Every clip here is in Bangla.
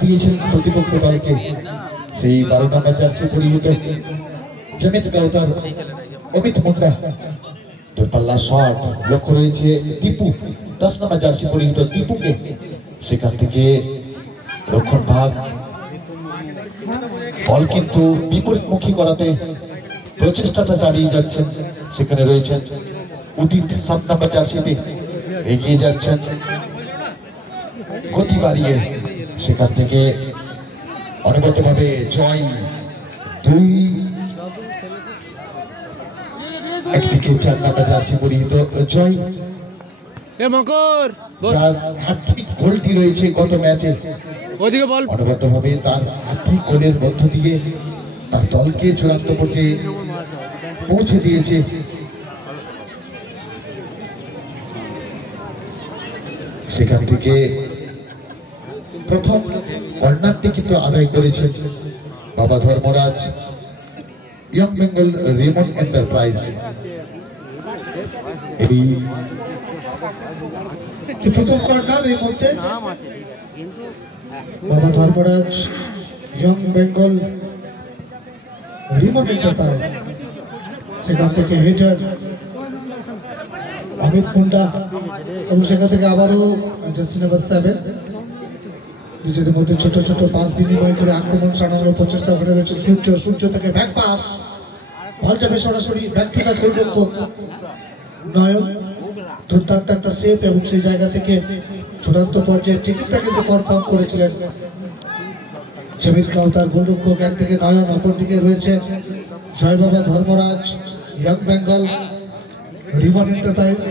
দিয়েছেন প্রতিপক্ষ দলকে। সেই 12 নম্বর জার্সি পরিহিত জমিত গাওতার অমিত মুন্ডা দূরপাল্লা শট লক্ষ্য রয়েছে দীপু 10 নম্বর জার্সি পরিহিত দীপুকে। সেখান থেকে রক্ষণ ভাগ বল কিন্তু বিপরীতমুখী করাতে প্রচেষ্টাটা চালিয়ে যাচ্ছেন। সেখানে রয়েছেন উদিত 7 নম্বর জার্সিতে এগিয়ে যাচ্ছেন গতি বাড়িয়ে। সেখান থেকে অনবরতভাবে জয় 2 একদিকে 4 নম্বর জার্সি পরিহিত জয় হ্যাট্রিক গোলটি রয়েছে গত ম্যাচে। অনবরতভাবে তার হ্যাট্রিক গোলের মধ্য দিয়ে তার দলকে চূড়ান্ত পর্যায়ে পৌঁছে দিয়েছে। সেখান থেকে প্রথম কর্নারটি কিন্তু আদায় করেছেন বাবা Dharmaraj young Bengal Raymond enterprise. এই প্রথম কর্নার এই মুহূর্তে বাবা Dharmaraj young Bengal Raymond enterprise. সেখান থেকে হেডার অমিত মুন্ডা এবং সেখান থেকে আবারও জার্সি নাম্বার 7 নিজেদের মধ্যে ছোট ছোট পাস বিনিময় করে আক্রমণ সারানোর প্রচেষ্টা করে রয়েছে সূর্য থেকে ব্যাক পাস বল যাবে সরাসরি ব্যাক টু দ্য গোলরক্ষক নয়ন। দুর্দান্ত একটা সেভ এবং সেই জায়গা থেকে চূড়ান্ত পর্যায়ে টিকিটটা কিন্তু কনফার্ম করেছিলেন জমিত গাওতার গোলরক্ষক। একদিকে নয়ন, অপরদিকে রয়েছে জয় Baba Dharmaraj young Bengal Raymond enterprise.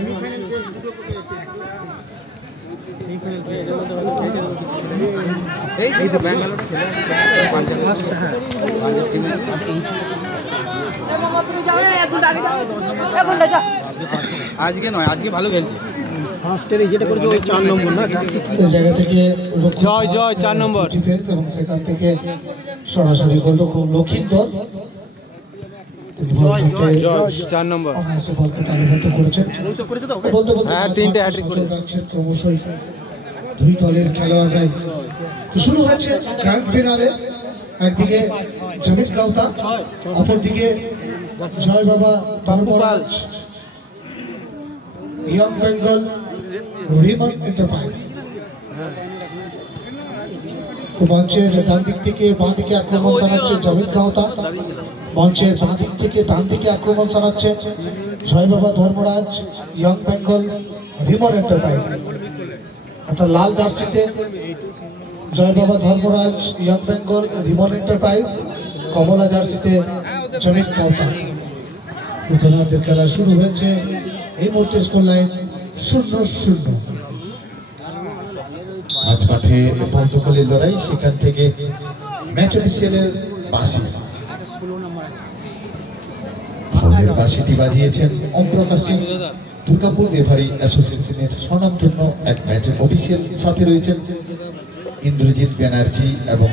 আজকে নয়, আজকে ভালো খেলছে। ফার্স্টের যেটা করেছে ওই 4 নম্বর না, জায়গা থেকে জয় 4 নম্বর ডিফেন্স এবং সেখান থেকে সরাসরি গোলরক্ষক লক্ষিন্দর 4 নম্বর অনায়াসে বলকে তালিবদ্ধ করেছেন। বলতে বলতে হ্যাঁ 3টে হ্যাট্রিক করে ক্রমশই দুই দলের খেলোয়াড়রাই শুরু হয়েছে গ্র্যান্ড ফিনালে। একদিকে জমিত গাওতা, অপরদিকে জয় Baba Dharmaraj young Bengal Raymond enterprise. মঞ্চের ডান দিক থেকে বাঁ দিকে আক্রমণ চালাচ্ছে জমিত গাওতা, মঞ্চের বাঁ দিক থেকে ডান দিকে আক্রমণ চালাচ্ছে Joy Baba Dharmaraj young Bengal Raymond enterprise. একটা লাল জার্সিতে Joy Baba Dharmaraj young Bengal Raymond enterprise, কমলা জার্সিতে জমিত গাওতা। প্রথমার্ধের খেলা শুরু হয়েছে। এই মুহূর্তে স্কোর লাইন 0-0। আজ মাঠে বন্ধুকলের লড়াই, সেখান থেকে ম্যাচ অফিসিয়ালের বাঁশি বাঁশিটি বাজিয়েছেন ওম প্রকাশ সিং। দুর্গাপুর রেফারি অ্যাসোসিয়েশনের স্বনামধন্য এক ম্যাচের অফিসিয়াল সাথে রয়েছেন ইন্দ্রজিৎ ব্যানার্জি এবং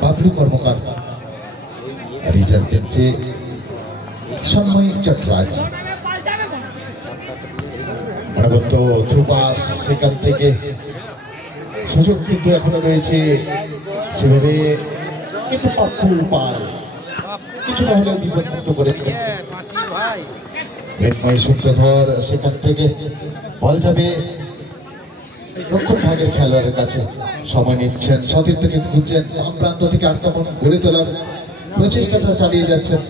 বাবলু কর্মকার। রিজার্ভ বেঞ্চে সন্ময় চট্টরাজ। অনবদ্য থ্রুপাস, সেখান থেকে সুযোগ কিন্তু এখনো রয়েছে সেভাবে, কিন্তু পাপ্পু পায় কিছুটা হলেও বিপদমুক্ত করে সূর্যধর। সেখান থেকে বল যাবে রক্ষণ ভাগের খেলোয়াড়ের কাছে, সময় নিচ্ছেন, সতীর্থকে খুঁজছেন, বাম প্রান্ত থেকে আক্রমণ গড়ে তোলার প্রচেষ্টাটা চালিয়ে যাচ্ছেন।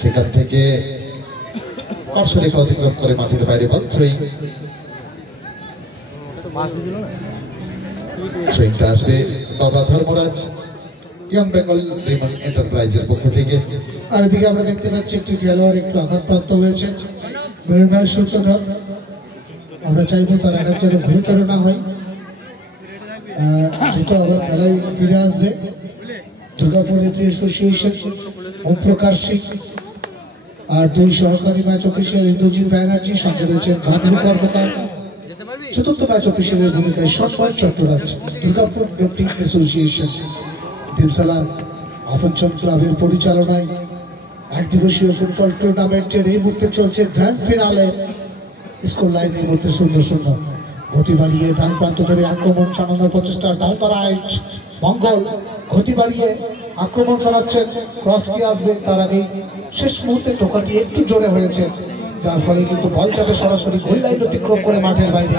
সেখান থেকে পার্শ্বরেখা অতিক্রম করে মাঠের বাইরে বল থ্রোয়িংটা আসবে বাবা ধর্মরাজ ইয়ং বেঙ্গল রেমন্ড এন্টারপ্রাইজের পক্ষ থেকে। আর এদিকে আমরা দেখতে পাচ্ছি একটি খেলোয়াড় একটু আঘাতপ্রাপ্ত হয়েছে, মৃণাল সূত্রধর। আমরা চাইবো তার আঘাত যেন গুরুতর না হয়, যেহেতু আবার খেলায় ফিরে আসবে। দুর্গাপুর রেফারি অ্যাসোসিয়েশন ওম প্রকাশ সিং আর 2 সহকারী ম্যাচ অফিসিয়াল ইন্দ্রজিৎ ব্যানার্জি, সঙ্গে রয়েছেন বাবলু কর্মকার। চতুর্থ ম্যাচ অফিসিয়ালের ভূমিকায় সন্ময় চট্টরাজ। দুর্গাপুর রেফারি অ্যাসোসিয়েশন দিমসালাম আপনচন্দ ক্লাবের পরিচালনায় এক দিবসীয় ফুটবল টুর্নামেন্টের এই মুহূর্তে চলছে গ্র্যান্ড ফিনালে। স্কোর লাইন এই মুহূর্তে 0-0। গতি বাড়িয়ে ডান প্রান্ত ধরে আক্রমণ চালানোর প্রচেষ্টা, ডাউন দ্য রাইট মঙ্গল গতি বাড়িয়ে আক্রমণ চালাচ্ছেন, ক্রস কি আসবে তার আগে শেষ মুহূর্তে টোকাটি একটু জোরে হয়েছে, যার ফলে কিন্তু বল যাবে সরাসরি গোল লাইন অতিক্রম করে মাঠের বাইরে।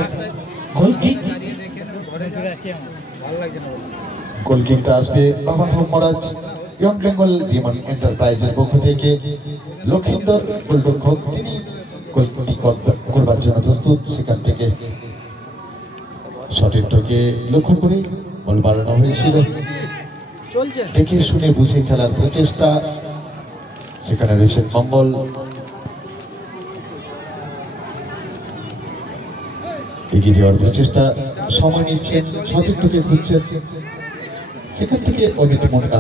গোল কিক, গোল কিকটা আসবে বাবা ধর্মরাজ ইয়ং বেঙ্গল রিমন এন্টারপ্রাইজের পক্ষ থেকে। লক্ষিন্দর গোলরক্ষক তিনি গোলটি করবার জন্য প্রস্তুত। সেখান থেকে সতীর্থকে লক্ষ্য করে বল বাড়ানো হয়েছিল, দেখে শুনে বুঝে খেলার প্রচেষ্টা। সেখানে রয়েছেন মঙ্গল, এগিয়ে দেওয়ার প্রচেষ্টা, সময় নিচ্ছেন, সতীর্থকে খুঁজছেন। সেখান থেকে অমিত মুন্ডা,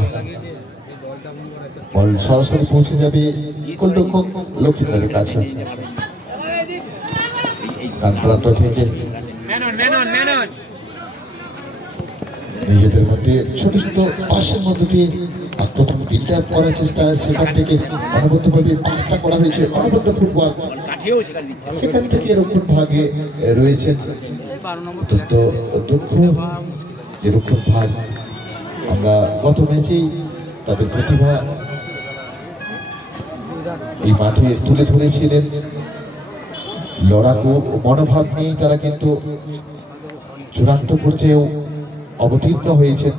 বল সরাসরি পৌঁছে যাবে গোলরক্ষক লক্ষিন্দরের কাছে। ডান প্রান্ত থেকে নিজেদের মধ্যে ছোট ছোট পাশের মধ্যে দিয়ে আক্রমণ বিল্ড আপ করার চেষ্টা, সেখান থেকে অনবদ্যভাবে পাসটা করা হয়েছে, অনবদ্য ফুটবল। সেখান থেকে রক্ষণ ভাগে রয়েছেন অত্যন্ত দক্ষ যে রক্ষণ ভাগ। আমরা গত ম্যাচেই তাদের প্রতিভা এই মাঠে তুলে ধরেছিলেন, লড়াকু মনোভাব নিয়ে তারা কিন্তু চূড়ান্ত পর্যায়েও অবতীর্ণ হয়েছেন।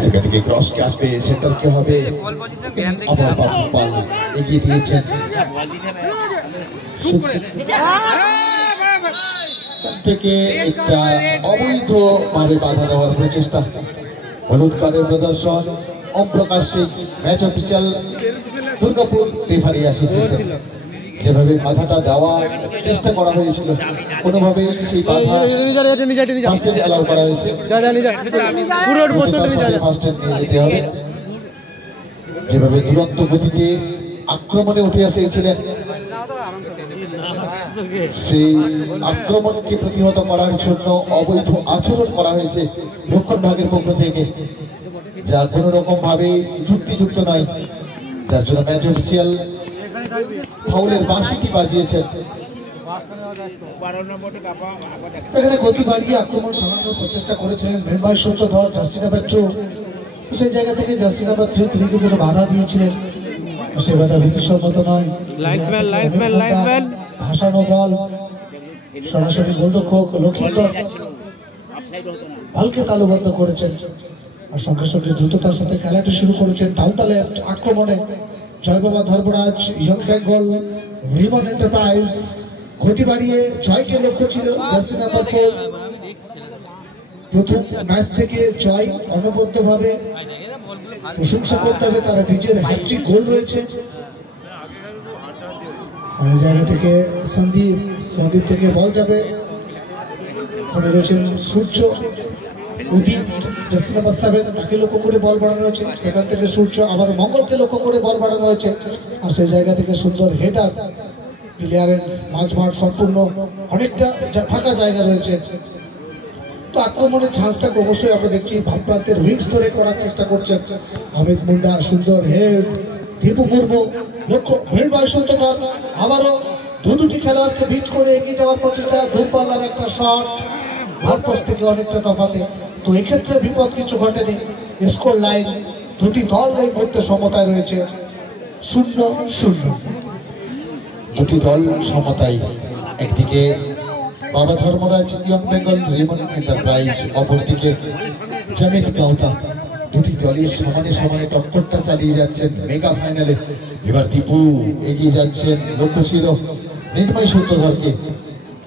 সেখান থেকে ক্রস কে আসবে, সেন্টার কে হবে, আবার পাল এগিয়ে দিয়েছেন। থেকে একটা অবৈধ ভাবে বাধা দেওয়ার প্রচেষ্টা, হলুদ কার্ডের প্রদর্শন। Om Prakash Singh, match official Durgapur referee association. যেভাবে বাধাটা দেওয়ার চেষ্টা করা হয়েছিল, কোনোভাবেই সেই বাধা অ্যালাউ করা হয়েছে, নিয়ে যেতে হবে। যেভাবে দুরন্ত গতিতে আক্রমণে উঠে এসেছিলেন, সেই আক্রমণকে প্রতিহত করার জন্য অবৈধ আচরণ করা হয়েছে রক্ষণ ভাগের পক্ষ থেকে, যা কোন রকম ভাবে যুক্তিযুক্ত নয়, যার জন্য ম্যাচ অফিসিয়াল ফাউলের বাঁশিটি বাজিয়েছেন। এখানে গতি বাড়িয়ে আক্রমণ সামানোর প্রচেষ্টা করেছিলেন মেম্বার সূত্রধর জার্সি নাম্বার 2, সেই জায়গা থেকে জার্সি নাম্বার 3 কিন্তু বাধা দিয়েছিলেন, সে বাধা ভীতিসম্মত নয়। লাইন্সম্যান ভাসানো বল সরাসরি গোলরক্ষক লক্ষিন্দর বলকে তালুবদ্ধ করেছেন, আর সঙ্গে সঙ্গে দ্রুততার সাথে খেলাটি শুরু করেছেন ডাউন দ্য লেফট আক্রমণে জয় বাবা ধর্মরাজ ইয়ং বেঙ্গল রিমন এন্টারপ্রাইজ। গতি বাড়িয়ে জয়কে লক্ষ্য ছিল জার্সি নাম্বার 4। প্রথম ম্যাচ থেকে জয় অনবদ্যভাবে প্রশংসা করতে হবে, তারা নিজের হ্যাট্রিক গোল রয়েছে। আর এই জায়গা থেকে সন্দীপ থেকে বল যাবে, ওখানে রয়েছেন সূর্য, উদিত জার্সি নাম্বার 7 তাকে লক্ষ্য করে বল বাড়ানো হয়েছে, সেখান থেকে সূর্য আবার মঙ্গলকে লক্ষ্য করে বল বাড়ানো হয়েছে, আর সেই জায়গা থেকে সুন্দর হেডার ক্লিয়ারেন্স, মাঝমাঠ সম্পূর্ণ অনেকটা ফাঁকা জায়গা রয়েছে। তো আক্রমণের চান্সটাকে অবশ্যই আমরা দেখছি ভাবপ্রান্তের উইংস ধরে করার চেষ্টা করছেন অমিত মুন্ডা, সুন্দর হেড দীপু মুর্মু, লক্ষ্য ভেলভাই সত্যকার, আবারও দুটি খেলোয়াড়কে বিট করে এগিয়ে যাওয়ার প্রচেষ্টা, দূরপাল্লার একটা শট ভারতবর্ষ থেকে অনেকটা তফাতে। তো এক্ষেত্রে বিপদ কিছু ঘটেনি, স্কোর লাইন দুটি দল এই মুহূর্তে সমতায় রয়েছে 0-0। দুটি দল সমতায়, একদিকে বাবা ধর্মরাজ ইয়ং বেঙ্গল রিমন এন্টারপ্রাইজ, অপরদিকে জামিদ গাউতা। দুটি দলই সমানে সমানে টক্করটা চালিয়ে যাচ্ছেন মেগা ফাইনালে। এবার দীপু এগিয়ে যাচ্ছেন লক্ষ্য ছিল নির্ময় সূত্রধরকে,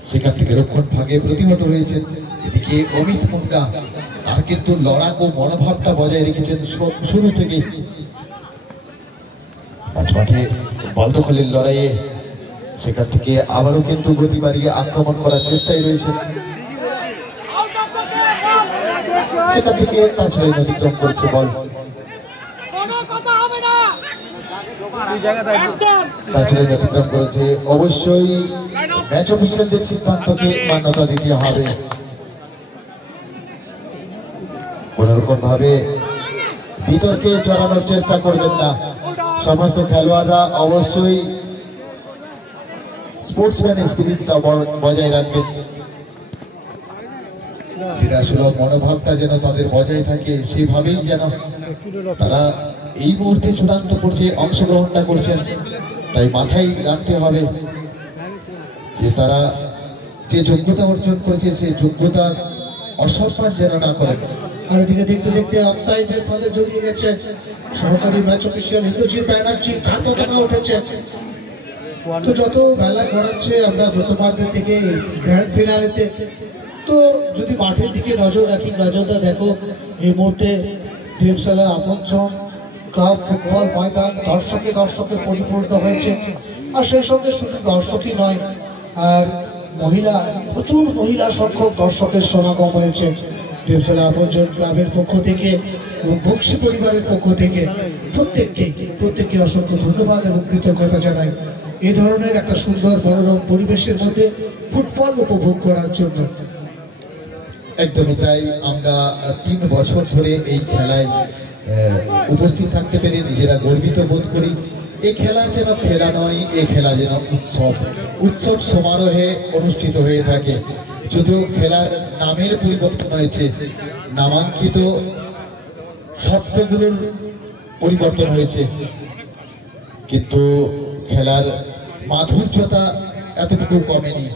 সেখান থেকে রক্ষণ ভাগে প্রতিহত হয়েছে। এদিকে অমিত মুন্ডা, তার কিন্তু লড়াকু মনোভাবটা বজায় রেখেছেন শুরু থেকে। মাঝমাঠে বল দখলের লড়াইয়ে সেখান থেকে আবারও কিন্তু গতি বাড়িয়ে আক্রমণ করার চেষ্টায় রয়েছে, সেখান থেকে টাচ লাইন অতিক্রম করছে বল। টাচ লাইন অতিক্রম করেছে, অবশ্যই ম্যাচ অফিসিয়ালদের সিদ্ধান্তকে মান্যতা দিতে হবে। কোন রকম ভাবে বিতর্কে জড়ানোর চেষ্টা করবেন না। সমস্ত খেলোয়াড়রা অবশ্যই স্পোর্টসম্যান স্পিরিটটা বজায় রাখবেন, ক্রীড়াসুলভ মনোভাবটা যেন তাদের বজায় থাকে, সেভাবেই যেন তারা এই মুহূর্তে চূড়ান্ত পর্যায়ে অংশগ্রহণটা করছেন। তাই মাথায় রাখতে হবে যে তারা যে যোগ্যতা অর্জন করেছে সেই যোগ্যতার অসম্মান যেন না করেন। আর এদিকে দেখতে দেখতে অফসাইডের ফাঁদে জড়িয়ে গেছে সহকারী ম্যাচ অফিসিয়াল হিন্দুজি ব্যানার্জি, তার পতাকা উঠেছে। তো যত বেলা গড়াচ্ছে আমরা প্রথমার্ধের থেকে গ্র্যান্ড ফিনালেতে, তো যদি মাঠের দিকে নজর রাখি গাজরদা, দেখো এই মুহূর্তে দেবশালা আপনজন ক্লাব ফুটবল ময়দান দর্শকে পরিপূর্ণ হয়েছে। আর সেই সঙ্গে শুধু দর্শকই নয়, আর প্রচুর মহিলা সংখ্যক দর্শকের সমাগম হয়েছে দেবশালা আপনজন ক্লাবের পক্ষ থেকে এবং বক্সি পরিবারের পক্ষ থেকে। প্রত্যেককে অসংখ্য ধন্যবাদ এবং কৃতজ্ঞতা জানাই এই ধরনের একটা সুন্দর মনোরম পরিবেশের মধ্যে ফুটবল উপভোগ করার জন্য। একদমই তাই, আমরা 3 বছর ধরে এই খেলায় উপস্থিত থাকতে পেরে নিজেরা গর্বিত বোধ করি। এই খেলা যেন খেলা নয়, এই খেলা যেন উৎসব সমারোহে অনুষ্ঠিত হয়ে থাকে। যদিও খেলার নামের পরিবর্তন হয়েছে, নামাঙ্কিত শর্তগুলোর পরিবর্তন হয়েছে, কিন্তু খেলার মাধুর্যতা এতটুকু কমেনি।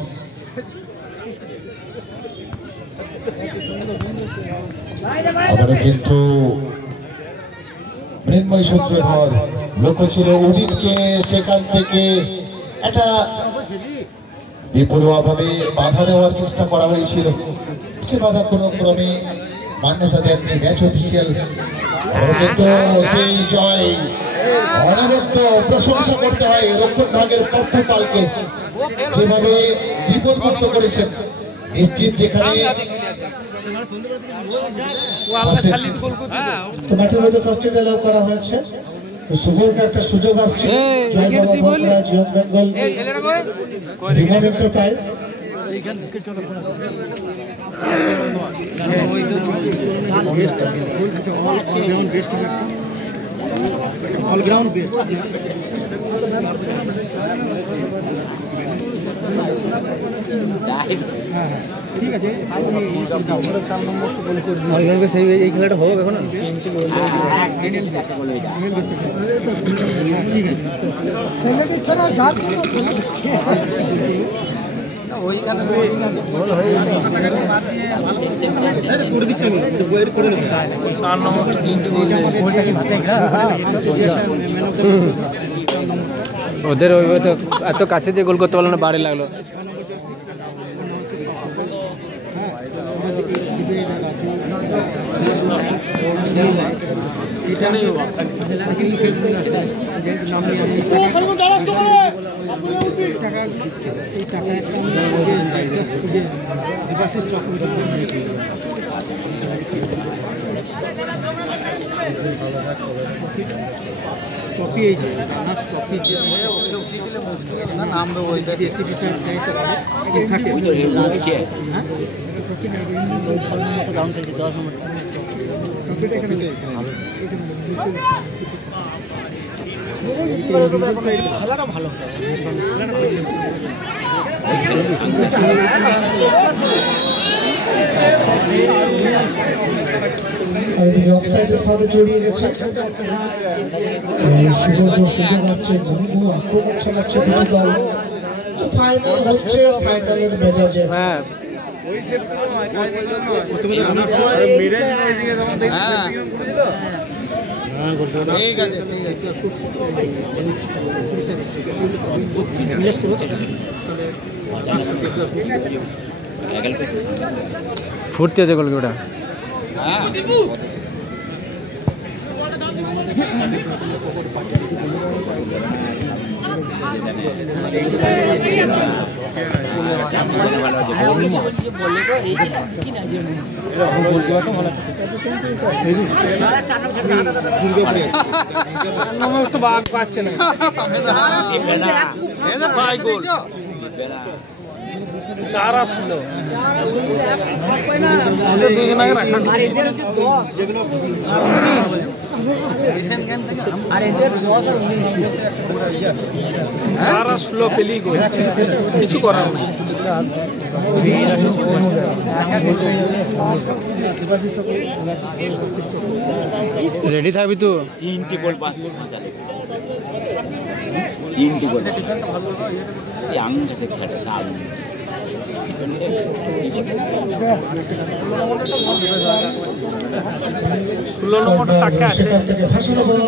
আবারও কিন্তু মৃন্ময় সূত্রধর লক্ষ্য ছিল উদিতকে সেখান থেকে একটা বিপরীতভাবে বাধা দেওয়ার চেষ্টা করা হয়েছিল, সে বাধা কোনো ক্রমে মান্যতা দেননি ম্যাচ অফিসিয়াল। কিন্তু সেই জয় অনবদ্য প্রশংসা করতে হয় রক্ষণ ভাগের পক্ষপালকে, যেভাবে বিপদমুক্ত করেছেন। নিশ্চিত যেখানে মাঠের মধ্যে ফার্স্ট এড অ্যালাউ করা হয়েছে, তো সুবর্ণ একটা সুযোগ আসছে young Bengal Rimon enterprise. All round best ঠিক আছে, এই খেলাটা হোক এখন। ওদের ওই তো এত কাছে যে গোল করতে পারলো না, বাড়ি লাগলো। কপি এই যে কপি নাম তো ওই এসিপি স্যার চাইছে থাকে হচ্ছে হ্যাঁ মতো ডাউন থেকে 10 নম্বর কপিটা এখানে খেলাটা ভালো আর এদিকে অফসাইডের ফাঁদে জড়িয়ে গেছে সুযোগ আসছে, বহু আক্রমণ চালাচ্ছে দুটি দল। তো ফাইনাল হচ্ছে, ফাইনালের মেজাজে ফুটতে আছে গোলকিটা। তো বাঘ পাচ্ছে না। চারা ছিল দুজন আগে রাখা আর এদের 4-16 পেলেই গোল, কিছু করার নেই। রেডি থাকবি তো? 3টি গোল পাস 3টি গোল আঙুলটা সে খেলে দারুণ। সেখান থেকে ফাঁসানো বল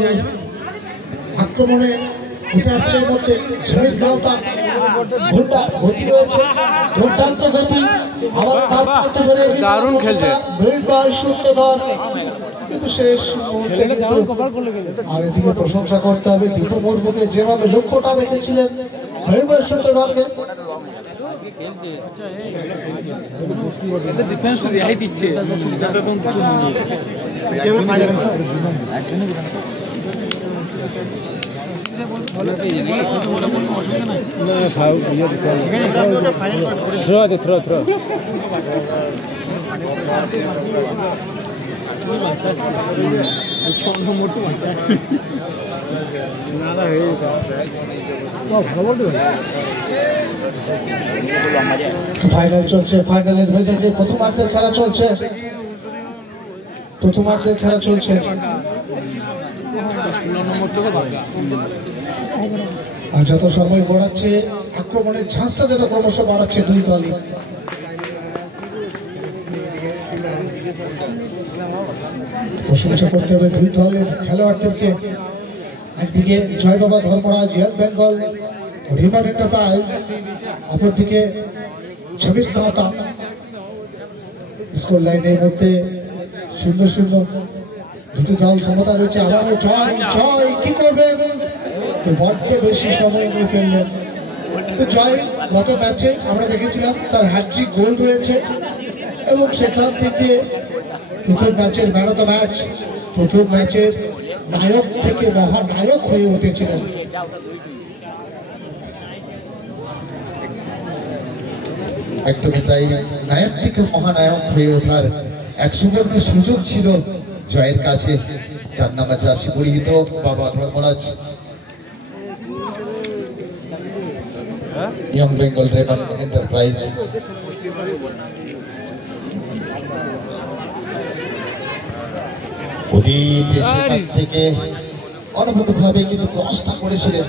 আক্রমণে উঠে আসছে এর মধ্যে ঝামিদ গাওতা, ঘোড়া গতি রয়েছে, দুর্দান্ত গতি, আবার পার করতে ধরে দারুণ খেলছে। সূত্রধর, কিন্তু শেষ মুহূর্তে কিন্তু আর এদিকে প্রশংসা করতে হবে দীপু মুর্মুকে, যেভাবে লক্ষ্যটা রেখেছিলেন ভৈরব সূত্রধরকে। ডিফেন্স রেহাই দিচ্ছে। থ্রো আছে, থ্রো থ্রো। ফাইনাল চলছে, ফাইনালের মেজাজে প্রথমার্ধের খেলা চলছে, প্রথমার্ধের খেলা চলছে। আর যত সময় গড়াচ্ছে আক্রমণের ঝাঁজটা যত ক্রমশ বাড়াচ্ছে দুই দলই। প্রশংসা করতে হবে দুই দলের খেলোয়াড়দেরকে। একদিকে জয় বাবা ধর্মরাজ ইয়ং বেঙ্গল রিমান এন্টারপ্রাইজ, অপরদিকে ঝামিদ গাওতা। স্কোর লাইনের মধ্যে 0-0, দুটি দল সমতা রয়েছে। আবারও জয়, জয় কি করবেন, তো বড্ড বেশি সময় নিয়ে ফেললেন। তো জয় গত ম্যাচে আমরা দেখেছিলাম তার হ্যাট্রিক গোল রয়েছে, এবং সেখান থেকে প্রথম ম্যাচের ম্যান অফ দ্য ম্যাচ, প্রথম ম্যাচের নায়ক থেকে মহানায়ক হয়ে উঠেছিলেন। একদমই তাই, নায়ক থেকে মহানায়ক হয়ে ওঠার এক সুবর্ণ সুযোগ ছিল জয়ের কাছে। 4 নম্বর জার্সি পরিহিত বাবা Dharmaraj young Bengal Raymond enterprise. থেকে অনুভূতভাবে কিন্তু ক্রসটা করেছিলেন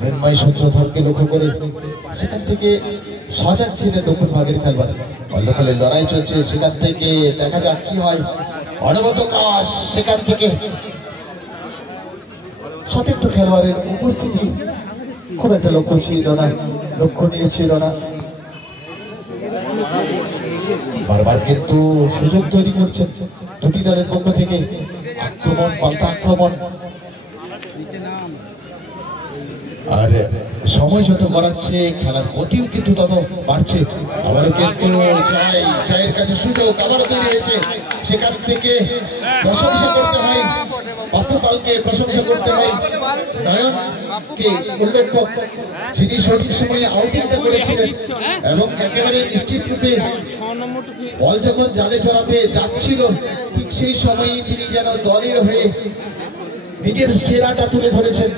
মৃন্ময় সূত্রধরকে লক্ষ্য করে, সেখান থেকে সজাগ ছিলেন দক্ষিণ ভাগের খেলোয়াড়। অন্ধকালের লড়াই চলছে, সেখান থেকে দেখা যাক কি হয়। অনবত ক্রস, সেখান থেকে সতীর্থ খেলোয়াড়ের উপস্থিতি খুব একটা লক্ষ্য ছিল না, লক্ষ্য নিয়েছিল না। বারবার কিন্তু সুযোগ তৈরি করছেন দুটি দলের পক্ষ থেকে, আক্রমণ পাল্টা আক্রমণ। আর সময় যত বাড়াচ্ছে খেলার গতিও কিন্তু তত বাড়ছে। আবারও কিন্তু জয়ের কাছে সুযোগ আবারও তৈরি হয়েছে, সেখান থেকে প্রশংসা করতে হয় বাপু পালকে, প্রশংসা করতে হয় নয়নকে, উল্লেখক যিনি সঠিক সময়ে আউটিংটা করেছিলেন এবং একেবারে নিশ্চিত রূপে বল যখন জালে জড়াতে যাচ্ছিল ঠিক সেই সময়ই তিনি যেন দলের হয়ে নিজের সেরাটা তুলে ধরেছেন।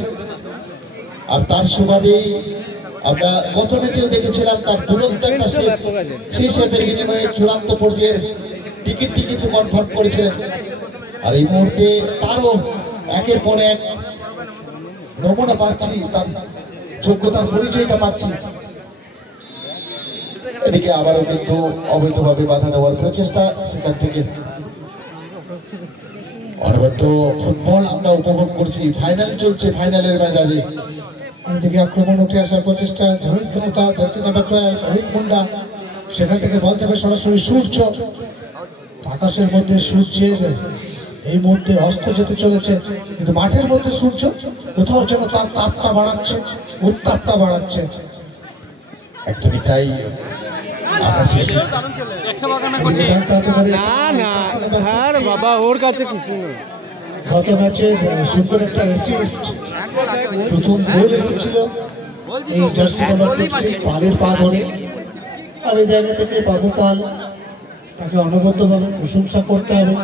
আর তার সুবাদেই আমরা গত ম্যাচেও দেখেছিলাম তার দুরন্ত একটা সেভ, সেই সেভের বিনিময়ে চূড়ান্ত পর্যায়ের টিকিটটি কিন্তু কনফার্ম করেছিলেন। আর এই মুহূর্তে তারও একের পর এক নমুনা পাচ্ছি, তার যোগ্যতার পরিচয়টা পাচ্ছি। এদিকে আবারও কিন্তু অবৈধভাবে বাধা দেওয়ার প্রচেষ্টা, সেখান থেকে অনবদ্য ফুটবল আমরা উপভোগ করছি। ফাইনাল চলছে, ফাইনালের মেজাজে। এদিকে আক্রমণ উঠে আসার প্রচেষ্টা, ঝামিদ গাওতা, জার্সি নাম্বার 12 রোহিত মুন্ডা, সেখান থেকে বল যাবে সরাসরি সূর্য। আকাশের মধ্যে সূর্যের এই মুহূর্তে অস্ত যেতে চলেছে, কিন্তু মাঠের মধ্যে সূর্য কোথাও যেন তার তাপটা বাড়াচ্ছে, উত্তাপটা বাড়াচ্ছে। একদমই তাই। বাবা ওর কাছে কিছু না। গত ম্যাচে সুন্দর একটা অ্যাসিস্ট, প্রথম গোল এসেছিল এই জার্সি নাম্বার 16 পালের পা ধরে। আর এই জায়গা থেকে বাবু পাল তাকে অনবদ্যভাবে প্রশংসা করতে হবে।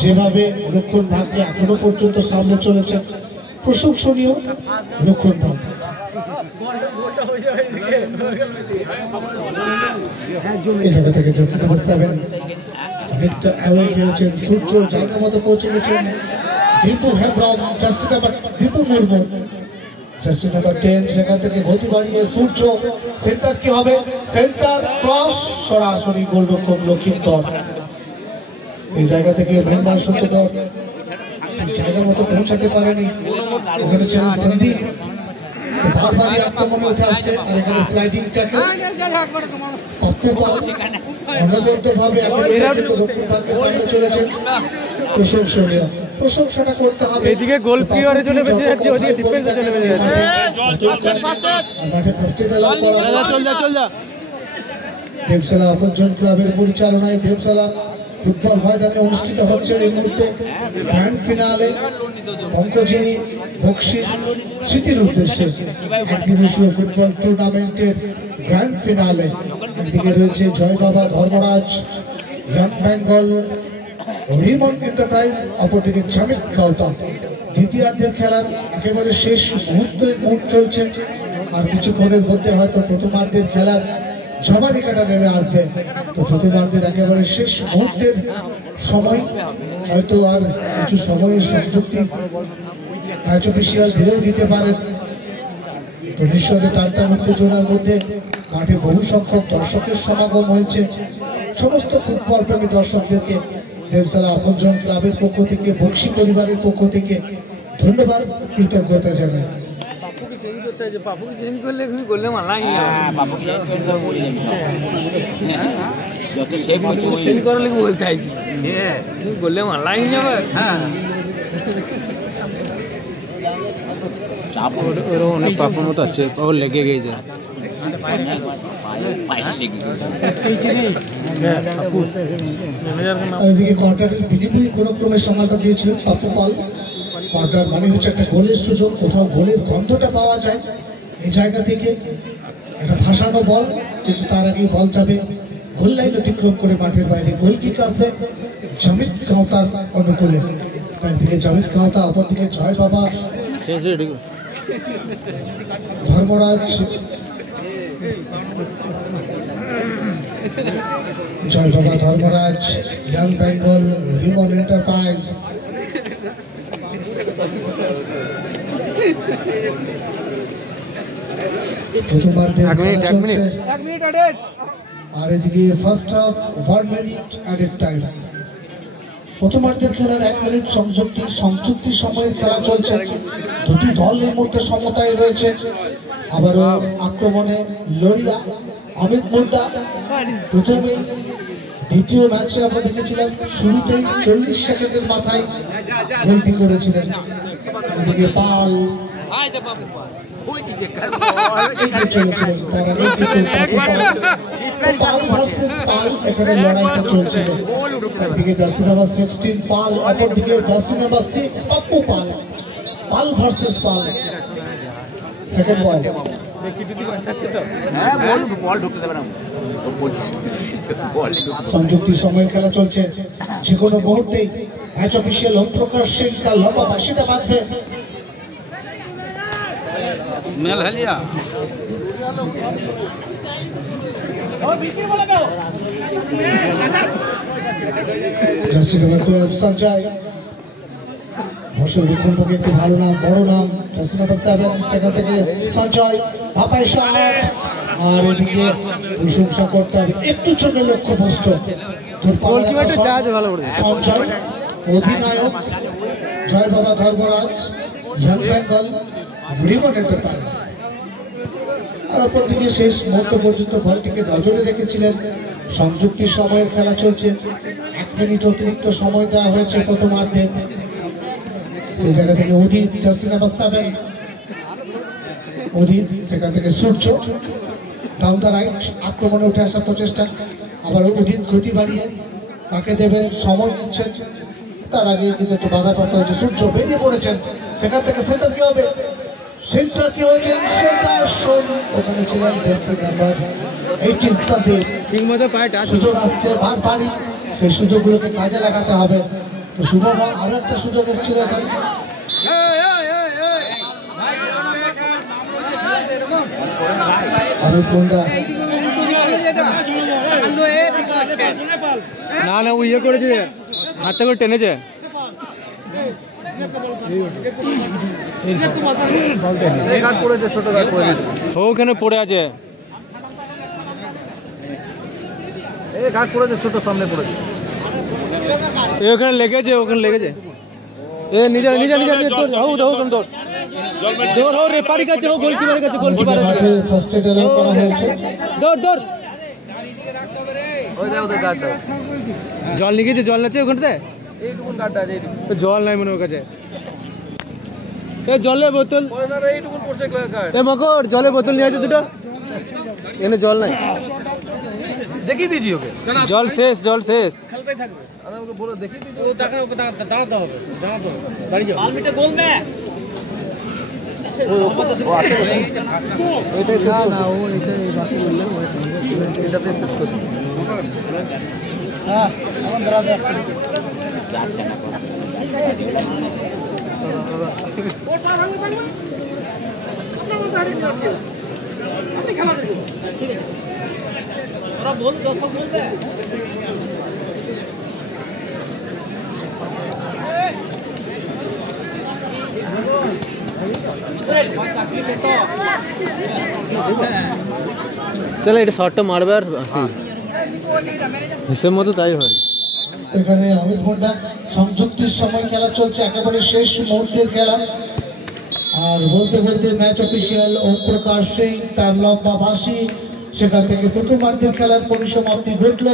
যেভাবে লক্ষণ ভাগকে এখনো পর্যন্ত সামনে চলেছে, প্রশংসনীয় লক্ষণ ভাগ। এই জায়গা থেকে জার্সি নাম্বার 7 অনেকটা অ্যাওয়ে খেলেছেন সূর্য, জায়গা মতো পৌঁছে গেছেন Dipu Hembram, jersey number Dipu Murmu. Jersey number 10 সেখান থেকে গতি বাড়িয়ে সূর্য, সেন্টার কি হবে, সেন্টার ক্রস, সরাসরি গোলরক্ষক লক্ষিন্দর। এই জায়গা থেকে মৃন্ময় সত্যধর জায়গা মতো পৌঁছাতে পারেনি, ওখানে ছিলেন সন্দীপ, বারবারই আক্রমণে উঠে আসছে। আর এখানে স্লাইডিং ট্যাকল অনবদ্যভাবে সামনে চলেছেন, প্রশংসনীয়, প্রশংসাটা করতে হবে। এদিকে গোলকিপারের জন্য বেঁচে যাচ্ছে, ওদিকে ডিফেন্সের জন্য বেঁচে যাচ্ছে। মাঠে ফার্স্ট এড অ্যালাউ করা, চল যা দেবশালা আপনজন ক্লাবের পরিচালনায় দেবশালা ফুটবল ময়দানে অনুষ্ঠিত হচ্ছে এই মুহূর্তে গ্র্যান্ড ফিনালে পঙ্কজিনী বক্সির স্মৃতির উদ্দেশ্যে একদিবসীয় ফুটবল টুর্নামেন্টের গ্র্যান্ড ফিনালে। একদিকে রয়েছে জয় বাবা ধর্মরাজ ইয়ং বেঙ্গল রিমন এন্টারপ্রাইজ, অপরদিকে জামিত গাউতা। দ্বিতীয়ার্ধের খেলার একেবারে শেষ মুহূর্ত চলছে, আর কিছুক্ষণের মধ্যে হয়তো প্রথমার্ধের খেলার জমানিকাটা নেমে আসবে। তো প্রথমার্ধের একেবারে শেষ মুহূর্তের সময়, হয়তো আর কিছু সময়ের সংযুক্তি ম্যাচ অফিসিয়াল দিলেও দিতে পারেন। তো নিঃসন্দেহে টানটান উত্তেজনার মধ্যে মাঠে বহু সংখ্যক দর্শকের সমাগম হয়েছে। সমস্ত ফুটবল প্রেমী দর্শকদেরকে দেবশালা আপনজন ক্লাবের পক্ষ থেকে, বক্সি পরিবারের পক্ষ থেকে ধন্যবাদ, কৃতজ্ঞতা জানাই। পাপুকে চেঞ্জ করলে তুমি করলে মালাই চেঞ্জ করার লেগে বলতে চাইছি, তুমি করলে মালাই যাবে। ওরও অনেক পাপুর মতো আছে, ও লেগে গিয়ে যায়। এদিকে কোয়ার্টারের বিনিময়ে কোনো ক্রমে সমাধান দিয়েছিলেন পাপু পাল। কোয়ার্টার মানে হচ্ছে একটা গোলের সুযোগ, কোথাও গোলের গন্ধটা পাওয়া যায় এই জায়গা থেকে। একটা ভাসানো বল, কিন্তু তার আগেই বল যাবে গোল লাইন অতিক্রম করে মাঠের বাইরে। গোল কিক আসবে জামিত গাউতার অনুকূলে। একদিকে জামিত গাউতা, অপরদিকে জয় বাবা ধর্মরাজ, জয় বাবা ধর্মরাজ ইয়ং বেঙ্গল রিমন এন্টারপ্রাইজ। প্রথমার্ধে আর এদিকে first half 1 minute added time. প্রথমার্ধের খেলার 1 মিনিট সংযুক্তি সময়ের খেলা চলছে। দুটি দল এই মুহূর্তে সমতায় রয়েছে। আবারও আক্রমণে লড়িয়া অমিত মুন্ডা। প্রথমেই দ্বিতীয় ম্যাচে আমরা দেখেছিলাম শুরুতেই 40 সেকেন্ডের মাথায় গোলটি করেছিলেন। এদিকে পাল চলেছিলেন, তার আগে পাল ভার্সেস পাল এখানে লড়াইটা চলছিল। একদিকে জার্সি নাম্বার 16 পাল, অপরদিকে জার্সি নাম্বার 6 পাপ্পু পাল। পাল ভার্সেস পাল। সেকেন্ড বল, সংযুক্তি সময়ের খেলা চলছে। যে কোনো মুহূর্তেই ম্যাচ অফিসিয়াল ওম প্রকাশ সিং তার লম্বা বাঁশিটা বাঁধবে। জার্সি নাম্বার 12 সঞ্জয় ভূষণকে একটু ভালো নাম, বড় নাম। জার্সি নাম্বার 7 সেখান থেকে সঞ্জয় ভাপাই শট। আর এদিকে প্রশংসা করতে হবে, একটু ছোট লক্ষ্যভ্রষ্ট সঞ্জয়। অধিনায়ক জয় বাবা ধর্মরাজ ইয়ং বেঙ্গল রিমন এন্টারপ্রাইজ। আর অপরদিকে শেষ মুহূর্ত পর্যন্ত বলটিকে নজরে রেখেছিলেন। সংযুক্তির সময়ের খেলা চলছে। 1 মিনিট অতিরিক্ত সময় দেওয়া হয়েছে প্রথমার্ধে। সেই জায়গা থেকে অধীর জার্সি নাম্বার 7 অধীর, সেখান থেকে সূর্য ডাউন দ্য রাইট আক্রমণে উঠে আসার প্রচেষ্টা। আবার অধীর গতি বাড়িয়ে তাকে দেবেন, সময় দিচ্ছেন। তার আগে কিন্তু একটু বাধাপ্রাপ্ত হয়েছে, সূর্য বেরিয়ে পড়েছেন। সেখান থেকে সেন্টার কি হবে, সেন্টার কে হচ্ছেন সেন্টার শোন ওখানে ছিলেন জার্সি নাম্বার 18 সাদিক। ঠিক মতো পায়ে টাচ সুযোগ আসছে বারবারই, সেই সুযোগগুলোকে কাজে লাগাতে হবে। তো শুভম আরো একটা সুযোগ এসেছিল এখানে। অমিত মুন্ডা না না ও ইয়ে করেছে, হাতটা করে টেনেছে। ও ওখানে পড়ে আছে, ওখানে লেগেছে, ওখানে লেগেছে। এ নিজে নিজে নিজে দৌড় হো রেফারি কাছে, ও গোলকিপারের কাছে, গোলকিপারের কাছে ফার্স্ট এড এলাও করা হয়েছে। দৌড় দৌড়। জল লিখেছে, জল আছে ওখানটাতে, জল নাই মনে ওর কাছে। এ জলের বোতল, এ মকর জলের বোতল নিয়ে আছে দুটো, এখানে জল নাই। দেখিয়ে দিয়েছি ওকে, জল শেষ, জল শেষ। চলো এটা শর্টটা মারবে আর হিসেব মতো তাই হয়। এখানে অমিত মুন্ডা সংযুক্তির সময় খেলা চলছে, একেবারে শেষ মুহূর্তের খেলা। আর বলতে বলতে ম্যাচ অফিসিয়াল ওম প্রকাশ সিং তার লম্বা বাঁশি, সেখান থেকে প্রথমার্ধের খেলার পরিসমাপ্তি ঘটল।